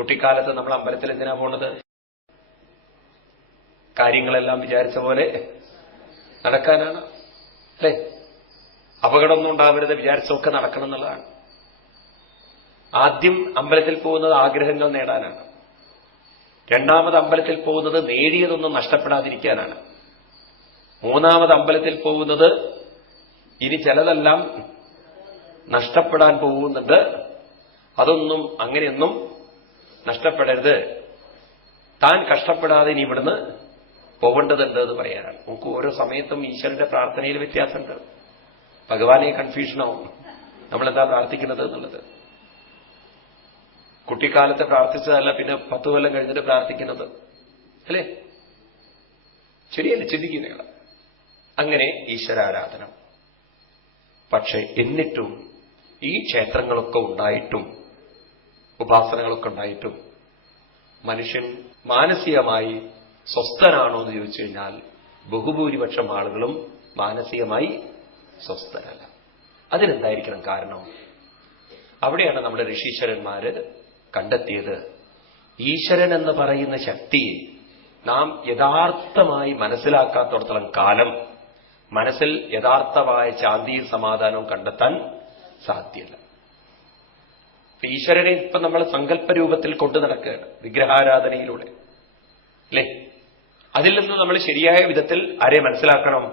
കുട്ടിക്കാലത്ത് നമ്മൾ അമ്പലത്തിൽ എന്തിനാ പോണത്? കാര്യങ്ങളെല്ലാം വിചാരിച്ച പോലെ നടക്കാനാണ്, അല്ലേ? അപകടമൊന്നും ഉണ്ടാവരുത്, വിചാരിച്ചൊക്കെ നടക്കണം എന്നുള്ളതാണ്. ആദ്യം അമ്പലത്തിൽ പോകുന്നത് ആഗ്രഹങ്ങൾ നേടാനാണ്. രണ്ടാമത് അമ്പലത്തിൽ പോകുന്നത് നേടിയതൊന്നും നഷ്ടപ്പെടാതിരിക്കാനാണ്. മൂന്നാമത് അമ്പലത്തിൽ പോകുന്നത് ഇനി ചിലതെല്ലാം നഷ്ടപ്പെടാൻ പോകുന്നുണ്ട്, അതൊന്നും അങ്ങനെയൊന്നും നഷ്ടപ്പെടരുത്, താൻ കഷ്ടപ്പെടാതെ ഇനി ഇവിടുന്ന് പോകേണ്ടതുണ്ട് എന്ന് പറയാനാണ്. നമുക്ക് ഓരോ സമയത്തും ഈശ്വരന്റെ പ്രാർത്ഥനയിൽ വ്യത്യാസമുണ്ട്. ഭഗവാനെ കൺഫ്യൂഷനാവും നമ്മളെന്താ പ്രാർത്ഥിക്കുന്നത് എന്നുള്ളത്. കുട്ടിക്കാലത്ത് പ്രാർത്ഥിച്ചതല്ല പിന്നെ 10 കൊല്ലം കഴിഞ്ഞിട്ട് പ്രാർത്ഥിക്കുന്നത്, അല്ലേ? ശരിയല്ലേ? ചിന്തിക്കുന്നയാള് അങ്ങനെ ഈശ്വരാരാധന. പക്ഷെ എന്നിട്ടും ഈ ക്ഷേത്രങ്ങളൊക്കെ ഉണ്ടായിട്ടും ഉപാസനകളൊക്കെ ഉണ്ടായിട്ടും മനുഷ്യൻ മാനസികമായി സ്വസ്ഥനാണോ എന്ന് ചോദിച്ചു കഴിഞ്ഞാൽ ബഹുഭൂരിപക്ഷം ആളുകളും മാനസികമായി സ്വസ്ഥരല്ല. അതിനെന്തായിരിക്കണം കാരണം? അവിടെയാണ് നമ്മുടെ ഋഷീശ്വരന്മാര് കണ്ടെത്തിയത്, ഈശ്വരൻ എന്ന് പറയുന്ന ശക്തിയെ നാം യഥാർത്ഥമായി മനസ്സിലാക്കാത്തടത്തോളം കാലം മനസ്സിൽ യഥാർത്ഥമായ ശാന്തിയും സമാധാനവും കണ്ടെത്താൻ സാധ്യമല്ല. ഈശ്വരനെ ഇപ്പൊ നമ്മൾ സങ്കല്പരൂപത്തിൽ കൊണ്ടു നടക്കുകയാണ് വിഗ്രഹാരാധനയിലൂടെ, അല്ലേ? അതിൽ നിന്ന് നമ്മൾ ശരിയായ വിധത്തിൽ ആരെ മനസ്സിലാക്കണം?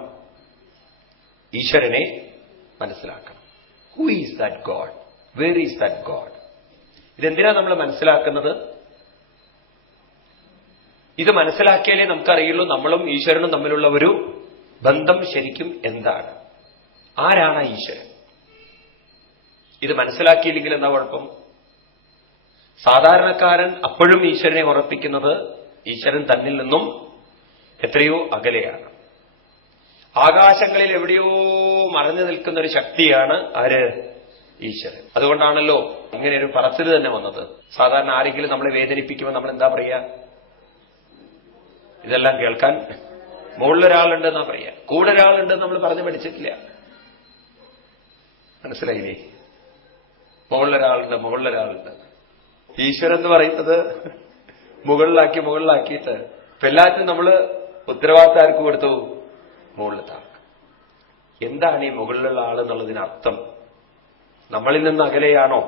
ഈശ്വരനെ മനസ്സിലാക്കണം. Who is that God? Where is that God? ഇതെന്തിനാ നമ്മൾ മനസ്സിലാക്കുന്നത്? ഇത് മനസ്സിലാക്കിയാലേ നമുക്കറിയുള്ളൂ നമ്മളും ഈശ്വരനും തമ്മിലുള്ള ഒരു ബന്ധം ശരിക്കും എന്താണ്, ആരാണ് ഈശ്വരൻ. ഇത് മനസ്സിലാക്കിയില്ലെങ്കിൽ എന്താ കുഴപ്പം? സാധാരണക്കാരൻ അപ്പോഴും ഈശ്വരനെ ഉറപ്പിക്കുന്നത് ഈശ്വരൻ തന്നിൽ നിന്നും എത്രയോ അകലെയാണ്. ആകാശങ്ങളിൽ എവിടെയോ മറഞ്ഞു നിൽക്കുന്ന ഒരു ശക്തിയാണ് ആര്? ഈശ്വരൻ. അതുകൊണ്ടാണല്ലോ ഇങ്ങനെ ഒരു പറച്ചിൽ തന്നെ വന്നത്. സാധാരണ ആരെങ്കിലും നമ്മളെ വേദനിപ്പിക്കുമ്പോൾ നമ്മൾ എന്താ പറയാ? ഇതെല്ലാം കേൾക്കാൻ മുകളിലൊരാളുണ്ടെന്നാ പറയാ, കൂടെ ഒരാളുണ്ടെന്ന് നമ്മൾ പറഞ്ഞു പഠിച്ചിട്ടില്ല. മനസ്സിലായില്ലേ? മുകളിലൊരാളുണ്ട്. ഈശ്വരൻ എന്ന് പറയുന്നത് മുകളിലാക്കിയിട്ട് ഇപ്പൊ എല്ലാത്തിനും നമ്മൾ ഉത്തരവാദിത്തം ആർക്ക് കൊടുത്തു? മുകളിലത്തെ ആൾക്ക്. എന്താണ് ഈ മുകളിലുള്ള ആളെന്നുള്ളതിനർത്ഥം? നമ്മളിൽ നിന്ന് അകലെയാണോ?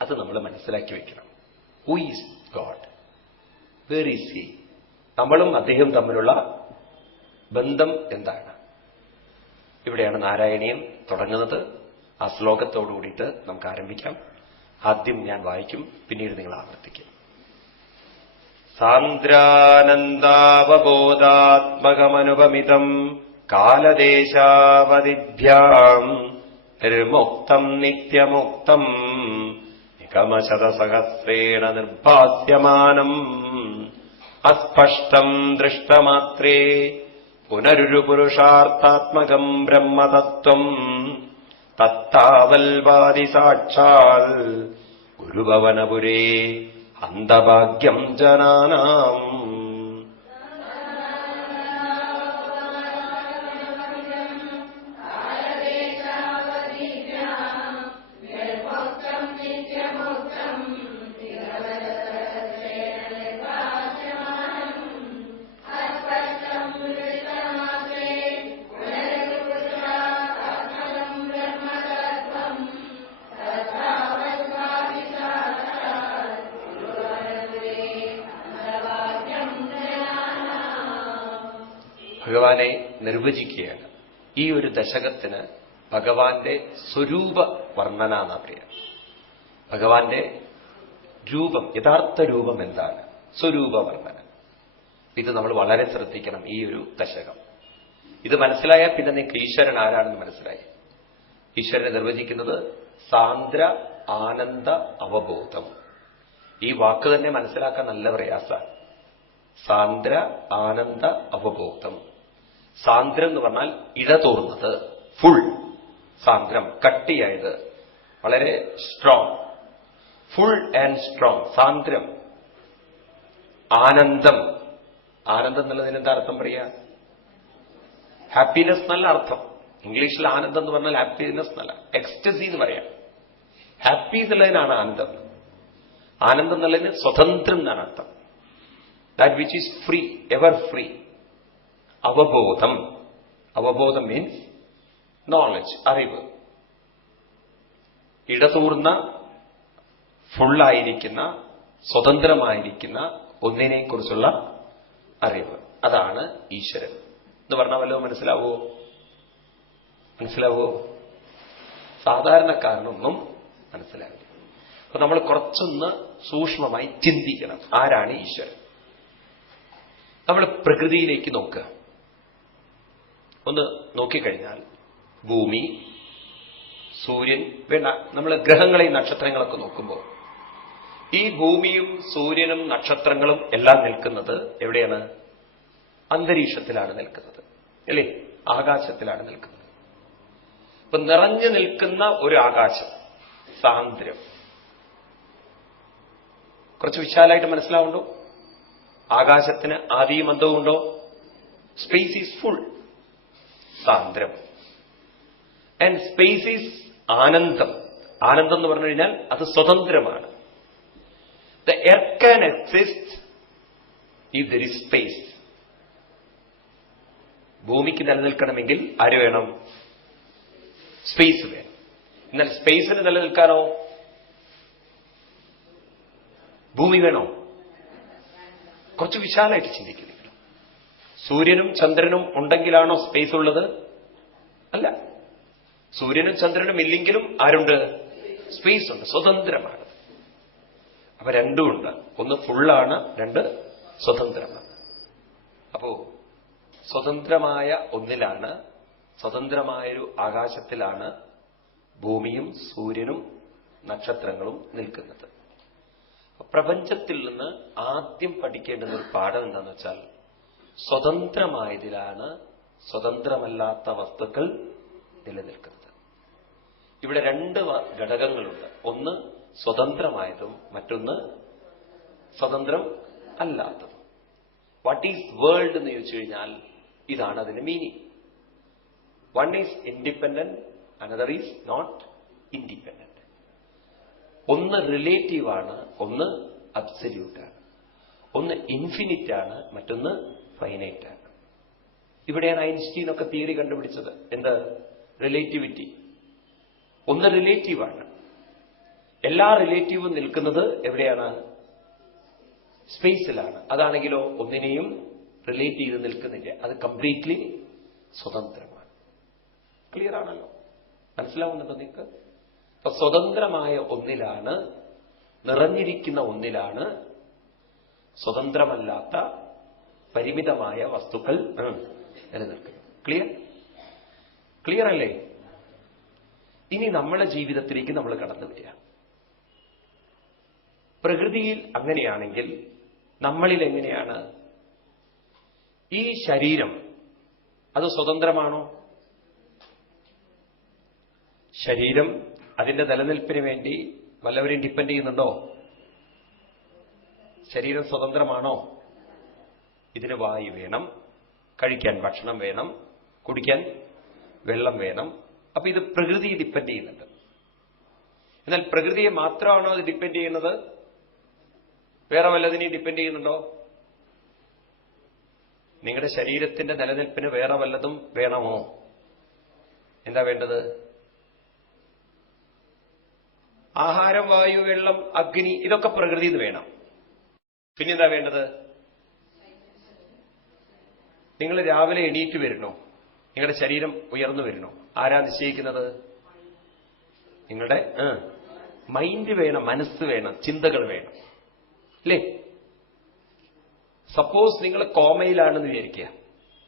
അത് നമ്മൾ മനസ്സിലാക്കി വെക്കണം. Who is God? Where is he? നമ്മളും അദ്ദേഹം തമ്മിലുള്ള ബന്ധം എന്താണ്? ഇവിടെയാണ് നാരായണീയം തുടങ്ങുന്നത്. ആ ശ്ലോകത്തോടു കൂടിയിട്ട് നമുക്ക് ആരംഭിക്കാം. ആദ്യം ഞാൻ വായിക്കും, പിന്നീട് നിങ്ങൾ ആവർത്തിക്കും. സാന്ദ്രാനന്ദാവബോധാത്മകമനുപമിതം കാലദേശാവധിഭ്യാം നിർമുക്തം നിത്യമുക്തം നിഗമശതസഹസ്രേണ നിർഭാസ്യമാനം അസ്പഷ്ടം ദൃഷ്ടമാത്രേ പുനരുരു പുരുഷാർത്ഥാത്മകം ബ്രഹ്മതത്വം തത്താവൽവാദി സാക്ഷാൽ ഗുരുഭവനപുരേ അന്തഭാഗ്യം ജനാനാം. ഭഗവാനെ നിർവചിക്കുകയാണ്. ഈ ഒരു ദശകത്തിന് ഭഗവാന്റെ സ്വരൂപ വർണ്ണന എന്നാ പറയാ. ഭഗവാന്റെ രൂപം, യഥാർത്ഥ രൂപം എന്താണ്? സ്വരൂപ വർണ്ണന. ഇത് നമ്മൾ വളരെ ശ്രദ്ധിക്കണം. ഈ ഒരു ദശകം ഇത് മനസ്സിലായാൽ പിന്നെ നിങ്ങൾക്ക് ഈശ്വരൻ ആരാണെന്ന് മനസ്സിലായി. ഈശ്വരനെ നിർവചിക്കുന്നത് സാന്ദ്ര ആനന്ദ അവബോധം. ഈ വാക്ക് തന്നെ മനസ്സിലാക്കാൻ നല്ല പ്രയാസമാണ്. സാന്ദ്ര ആനന്ദ അവബോധം. സാന്ദ്രം എന്ന് പറഞ്ഞാൽ ഇടതോർന്നത്, ഫുൾ. സാന്ദ്രം കട്ടിയായത്, വളരെ strong, full and strong. Sandram. ആനന്ദം. ആനന്ദം എന്നുള്ളതിന് എന്താ അർത്ഥം പറയാ? ഹാപ്പിനെസ് എന്നല്ല അർത്ഥം. ഇംഗ്ലീഷിൽ ആനന്ദം എന്ന് പറഞ്ഞാൽ ഹാപ്പിനെസ് എന്നല്ല, എക്സ്റ്റസി എന്ന് പറയാം. ഹാപ്പി എന്നുള്ളതിനാണ് ആനന്ദം. ആനന്ദം എന്നുള്ളതിന് സ്വതന്ത്രം എന്നാണ് അർത്ഥം. That which is free, ever free. അവബോധം. അവബോധം മീൻസ് നോളജ്, അറിവ്. ഇടതൂർന്ന, ഫുള്ളായിരിക്കുന്ന, സ്വതന്ത്രമായിരിക്കുന്ന ഒന്നിനെക്കുറിച്ചുള്ള അറിവ്. അതാണ് ഈശ്വരൻ എന്ന് പറഞ്ഞാൽ വല്ലതും മനസ്സിലാവോ? മനസ്സിലാവോ? സാധാരണക്കാരനൊന്നും മനസ്സിലാവില്ല. അപ്പൊ നമ്മൾ കുറച്ചൊന്ന് സൂക്ഷ്മമായി ചിന്തിക്കണം. ആരാണ് ഈശ്വരൻ? നമ്മൾ പ്രകൃതിയിലേക്ക് നോക്കുക. ഒന്ന് നോക്കിക്കഴിഞ്ഞാൽ ഭൂമി, സൂര്യൻ, വേണ്ട, നമ്മൾ ഗ്രഹങ്ങളെയും നക്ഷത്രങ്ങളൊക്കെ നോക്കുമ്പോൾ ഈ ഭൂമിയും സൂര്യനും നക്ഷത്രങ്ങളും എല്ലാം നിൽക്കുന്നത് എവിടെയാണ്? അന്തരീക്ഷത്തിലാണ് നിൽക്കുന്നത്, അല്ലേ? ആകാശത്തിലാണ് നിൽക്കുന്നത്. ഇപ്പൊ നിറഞ്ഞു നിൽക്കുന്ന ഒരു ആകാശം, സാന്ദ്രം. കുറച്ച് വിശാലമായിട്ട് മനസ്സിലാവുണ്ടോ? ആകാശത്തിന് ആദിയും അന്തവും ഉണ്ടോ? സ്പേസ് ഈസ് ഫുൾ, സാന്ദ്രം. ആൻഡ് സ്പേസ് ഈസ് ആനന്ദം. ആനന്ദം എന്ന് പറഞ്ഞു കഴിഞ്ഞാൽ അത് സ്വതന്ത്രമാണ്. The earth can exist if there is space. ഭൂമിക്ക് നിലനിൽക്കണമെങ്കിൽ ആര് വേണം? സ്പേസ് വേണം. എന്നാൽ സ്പേസിന് നിലനിൽക്കാനോ ഭൂമി വേണോ? കുറച്ച് വിശാലമായിട്ട് ചിന്തിക്കുന്നു. സൂര്യനും ചന്ദ്രനും ഉണ്ടെങ്കിലാണോ സ്പേസ് ഉള്ളത്? അല്ല. സൂര്യനും ചന്ദ്രനും ഇല്ലെങ്കിലും ആരുണ്ട്? സ്പേസ് ഉണ്ട്, സ്വതന്ത്രമാണ്. അപ്പൊ രണ്ടുമുണ്ട്. ഒന്ന് ഫുള്ളാണ്, രണ്ട് സ്വതന്ത്രമാണ്. അപ്പോ സ്വതന്ത്രമായ ഒന്നിലാണ്, സ്വതന്ത്രമായൊരു ആകാശത്തിലാണ് ഭൂമിയും സൂര്യനും നക്ഷത്രങ്ങളും നിൽക്കുന്നത്. പ്രപഞ്ചത്തിൽ നിന്ന് ആദ്യം പഠിക്കേണ്ടുന്ന ഒരു പാഠം എന്താണെന്ന് വെച്ചാൽ, സ്വതന്ത്രമായതിലാണ് സ്വതന്ത്രമല്ലാത്ത വസ്തുക്കൾ നിലനിൽക്കുന്നത്. ഇവിടെ രണ്ട് ഘടകങ്ങളുണ്ട്. ഒന്ന് സ്വതന്ത്രമായതും മറ്റൊന്ന് സ്വതന്ത്രം അല്ലാത്തതും. വാട്ട് ഈസ് വേൾഡ് എന്ന് ചോദിച്ചു കഴിഞ്ഞാൽ ഇതാണ് അതിന്റെ meaning. One is independent, another is not independent. ഒന്ന് റിലേറ്റീവാണ്, ഒന്ന് അബ്സല്യൂട്ടാണ്. ഒന്ന് ഇൻഫിനിറ്റ് ആണ്, മറ്റൊന്ന് ഫൈനൈറ്റ് ആണ്. ഇവിടെയാണ് ഐൻസ്റ്റീൻ ഒക്കെ തിയറി കണ്ടുപിടിച്ചത്. എന്ത്? റിലേറ്റിവിറ്റി. ഒന്ന് റിലേറ്റീവാണ്. എല്ലാ റിലേറ്റീവും നിൽക്കുന്നത് എവിടെയാണ്? സ്പേസിലാണ്. അതാണെങ്കിലോ ഒന്നിനെയും റിലേറ്റ് ചെയ്ത് നിൽക്കുന്നില്ല. അത് കംപ്ലീറ്റ്ലി സ്വതന്ത്രമാണ്. ക്ലിയർ ആണല്ലോ? മനസ്സിലാവുന്നുണ്ടോ നിങ്ങൾക്ക്? അപ്പൊ സ്വതന്ത്രമായ ഒന്നിലാണ്, നിറഞ്ഞിരിക്കുന്ന ഒന്നിലാണ് സ്വതന്ത്രമല്ലാത്ത പരിമിതമായ വസ്തുക്കൾ നിലനിൽക്കുന്നത്. ക്ലിയർ? ക്ലിയർ അല്ലേ? ഇനി നമ്മുടെ ജീവിതത്തിലേക്ക് നമ്മൾ കടന്നു വരിക. പ്രകൃതിയിൽ അങ്ങനെയാണെങ്കിൽ നമ്മളിൽ എങ്ങനെയാണ്? ഈ ശരീരം അത് സ്വതന്ത്രമാണോ? ശരീരം അതിന്റെ നിലനിൽപ്പിന് വേണ്ടി വല്ലവരെയും ഡിപ്പെൻഡ് ചെയ്യുന്നുണ്ടോ? ശരീരം സ്വതന്ത്രമാണോ? ഇതിന് വായു വേണം, കഴിക്കാൻ ഭക്ഷണം വേണം, കുടിക്കാൻ വെള്ളം വേണം. അപ്പൊ ഇത് പ്രകൃതിയെ ഡിപ്പെൻഡ് ചെയ്യുന്നുണ്ട്. എന്നാൽ പ്രകൃതിയെ മാത്രമാണോ അത് ഡിപ്പെൻഡ് ചെയ്യുന്നത്? വേറെ വല്ലതിനെയും ഡിപ്പെൻഡ് ചെയ്യുന്നുണ്ടോ? നിങ്ങളുടെ ശരീരത്തിന്റെ നിലനിൽപ്പിന് വേറെ വല്ലതും വേണമോ? എന്താ വേണ്ടത്? ആഹാരം, വായു, വെള്ളം, അഗ്നി, ഇതൊക്കെ പ്രകൃതിയിൽ നിന്ന് വേണം. പിന്നെന്താ വേണ്ടത്? നിങ്ങൾ രാവിലെ എണീറ്റ് വരണോ? നിങ്ങളുടെ ശരീരം ഉയർന്നു വരണോ? ആരാ നിശ്ചയിക്കുന്നത്? നിങ്ങളുടെ മൈൻഡ് വേണം, മനസ്സ് വേണം, ചിന്തകൾ വേണം, അല്ലേ? സപ്പോസ് നിങ്ങൾ കോമയിലാണെന്ന് വിചാരിക്കുക.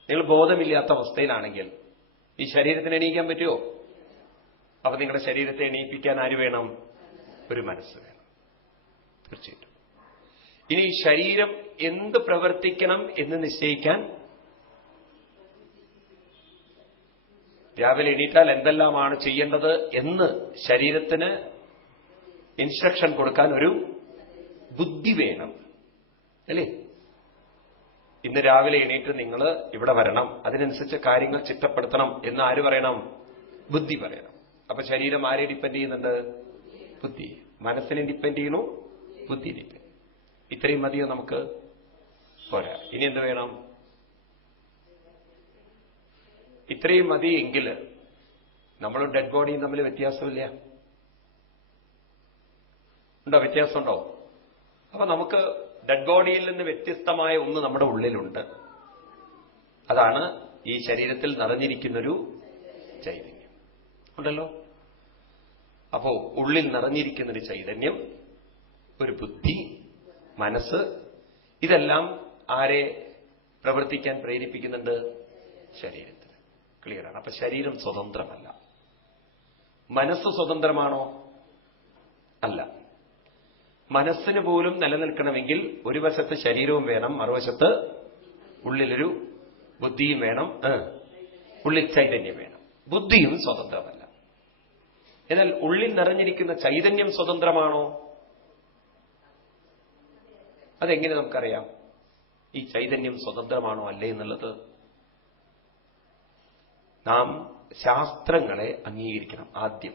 നിങ്ങൾ ബോധമില്ലാത്ത അവസ്ഥയിലാണെങ്കിൽ ഈ ശരീരത്തിന് എണീക്കാൻ പറ്റുമോ? അപ്പൊ നിങ്ങളുടെ ശരീരത്തെ എണീപ്പിക്കാൻ ആര് വേണം? ഒരു മനസ്സ് വേണം, തീർച്ചയായിട്ടും. ഇനി ശരീരം എന്ത് പ്രവർത്തിക്കണം എന്ന് നിശ്ചയിക്കാൻ, രാവിലെ എണീറ്റാൽ എന്തെല്ലാമാണ് ചെയ്യേണ്ടത് എന്ന് ശരീരത്തിന് ഇൻസ്ട്രക്ഷൻ കൊടുക്കാൻ ഒരു ബുദ്ധി വേണം, അല്ലേ? ഇന്ന് രാവിലെ എണീറ്റ് നിങ്ങൾ ഇവിടെ വരണം, അതിനനുസരിച്ച് കാര്യങ്ങൾ ചിട്ടപ്പെടുത്തണം എന്ന് ആര് പറയണം? ബുദ്ധി പറയണം. അപ്പൊ ശരീരം ആരെ ഡിപ്പെൻഡ് ചെയ്യുന്നുണ്ട്? ബുദ്ധി. മനസ്സിനെ ഡിപ്പെൻഡ് ചെയ്യണു, ബുദ്ധിയിരിപ്പ്. ഇത്രയും മതിയോ നമുക്ക്? പോരാ. ഇനി എന്ത് വേണം? ഇത്രയും മതി എങ്കിൽ നമ്മളും ഡെഡ് ബോഡിയും തമ്മിൽ വ്യത്യാസമില്ല. ഉണ്ടോ? വ്യത്യാസമുണ്ടോ? അപ്പൊ നമുക്ക് ഡെഡ് ബോഡിയിൽ നിന്ന് വ്യത്യസ്തമായ ഒന്ന് നമ്മുടെ ഉള്ളിലുണ്ട്. അതാണ് ഈ ശരീരത്തിൽ നിറഞ്ഞിരിക്കുന്നൊരു ചൈതന്യം ഉണ്ടല്ലോ. അപ്പോ ഉള്ളിൽ നിറഞ്ഞിരിക്കുന്നൊരു ചൈതന്യം, ഒരു ബുദ്ധി, മനസ്സ്, ഇതെല്ലാം ആരെ പ്രവർത്തിക്കാൻ പ്രേരിപ്പിക്കുന്നുണ്ട്? ശരീരത്തിന്. ക്ലിയറാണ്. അപ്പൊ ശരീരം സ്വതന്ത്രമല്ല. മനസ്സ് സ്വതന്ത്രമാണോ? അല്ല. മനസ്സിന് പോലും നിലനിൽക്കണമെങ്കിൽ ഒരു വശത്ത് ശരീരവും വേണം, മറുവശത്ത് ഉള്ളിലൊരു ബുദ്ധിയും വേണം, ഉള്ളിൽ ചൈതന്യം വേണം. ബുദ്ധിയും സ്വതന്ത്രമല്ല. എന്നാൽ ഉള്ളിൽ നിറഞ്ഞിരിക്കുന്ന ചൈതന്യം സ്വതന്ത്രമാണോ? അതെങ്ങനെ നമുക്കറിയാം ഈ ചൈതന്യം സ്വതന്ത്രമാണോ അല്ലേ എന്നുള്ളത്? നാം ശാസ്ത്രങ്ങളെ അംഗീകരിക്കണം ആദ്യം.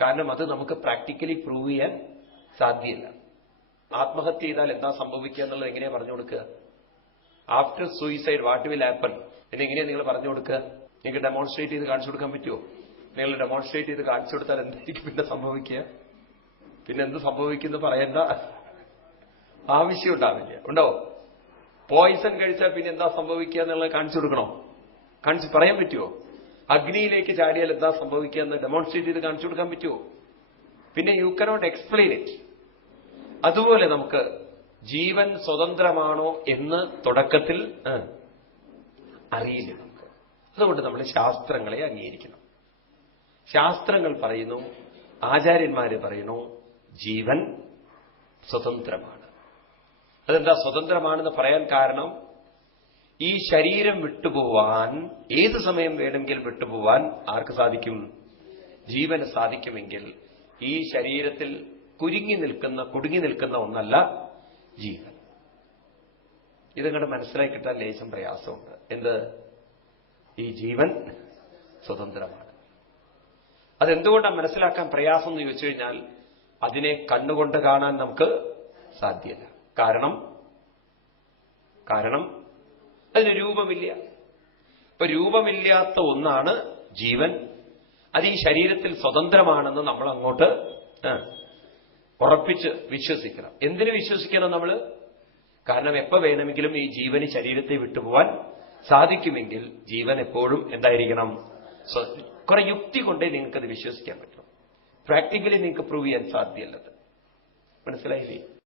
കാരണം അത് നമുക്ക് പ്രാക്ടിക്കലി പ്രൂവ് ചെയ്യാൻ സാധ്യമല്ല. ആത്മഹത്യ ചെയ്താൽ എന്താ സംഭവിക്കുക എന്നുള്ളത് എങ്ങനെയാ പറഞ്ഞു കൊടുക്കുക? After suicide what will happen എന്നെങ്ങനെയാ നിങ്ങൾ പറഞ്ഞു കൊടുക്കുക? നിങ്ങൾക്ക് ഡെമോൺസ്ട്രേറ്റ് ചെയ്ത് കാണിച്ചു കൊടുക്കാൻ പറ്റുമോ? നിങ്ങൾ ഡെമോൺസ്ട്രേറ്റ് ചെയ്ത് കാണിച്ചു കൊടുത്താൽ എന്തായിരിക്കും പിന്നെ സംഭവിക്കുക? പിന്നെ എന്ത് സംഭവിക്കുന്നു പറയേണ്ട ആവശ്യം ഉണ്ടാവില്ല. ഉണ്ടോ? പോയിസൺ കഴിച്ചാൽ പിന്നെ എന്താ സംഭവിക്കുക എന്നുള്ളത് കാണിച്ചു കൊടുക്കണോ? കാണിച്ച് പറയാൻ പറ്റുമോ? അഗ്നിയിലേക്ക് ചാടിയാൽ എന്താ സംഭവിക്കുക എന്ന് ഡെമോൺസ്ട്രേറ്റ് ചെയ്ത് കാണിച്ചു കൊടുക്കാൻ പറ്റുമോ? പിന്നെ യു കനോട്ട് എക്സ്പ്ലെയിൻ ഇറ്റ്. അതുപോലെ നമുക്ക് ജീവൻ സ്വതന്ത്രമാണോ എന്ന് തുടക്കത്തിൽ അറിയില്ല നമുക്ക്. അതുകൊണ്ട് നമ്മൾ ശാസ്ത്രങ്ങളെ അംഗീകരിക്കണം. ശാസ്ത്രങ്ങൾ പറയുന്നു, ആചാര്യന്മാര് പറയുന്നു, ജീവൻ സ്വതന്ത്രമാണ്. അതെന്താ സ്വതന്ത്രമാണെന്ന് പറയാൻ കാരണം? ഈ ശരീരം വിട്ടുപോവാൻ ഏത് സമയം വേണമെങ്കിലും വിട്ടുപോവാൻ ആർക്ക് സാധിക്കും? ജീവന് സാധിക്കുമെങ്കിൽ ഈ ശരീരത്തിൽ കുടുങ്ങി നിൽക്കുന്ന ഒന്നല്ല ജീവൻ. ഇതങ്ങോട്ട് മനസ്സിലാക്കി കിട്ടാൻ ലേശം പ്രയാസമുണ്ട്. എന്ത്? ഈ ജീവൻ സ്വതന്ത്രമാണ്. അതെന്തുകൊണ്ടാണ് മനസ്സിലാക്കാൻ പ്രയാസം എന്ന് ചോദിച്ചു കഴിഞ്ഞാൽ അതിനെ കണ്ണുകൊണ്ട് കാണാൻ നമുക്ക് സാധ്യമല്ല. കാരണം അതിന് രൂപമില്ല. ഇപ്പൊ രൂപമില്ലാത്ത ഒന്നാണ് ജീവൻ. അത് ഈ ശരീരത്തിൽ സ്വതന്ത്രമാണെന്ന് നമ്മൾ അങ്ങോട്ട് ഉറപ്പിച്ച് വിശ്വസിക്കണം. എന്തിനു വിശ്വസിക്കണം നമ്മൾ? കാരണം എപ്പോ വേണമെങ്കിലും ഈ ജീവന് ശരീരത്തെ വിട്ടുപോവാൻ സാധിക്കുമെങ്കിൽ ജീവൻ എപ്പോഴും എന്തായിരിക്കണം? കുറെ യുക്തി കൊണ്ടേ നിങ്ങൾക്കത് വിശ്വസിക്കാൻ പറ്റും. പ്രാക്ടിക്കലി നിങ്ങൾക്ക് പ്രൂവ് ചെയ്യാൻ സാധ്യമല്ലത്. മനസ്സിലായില്ലേ?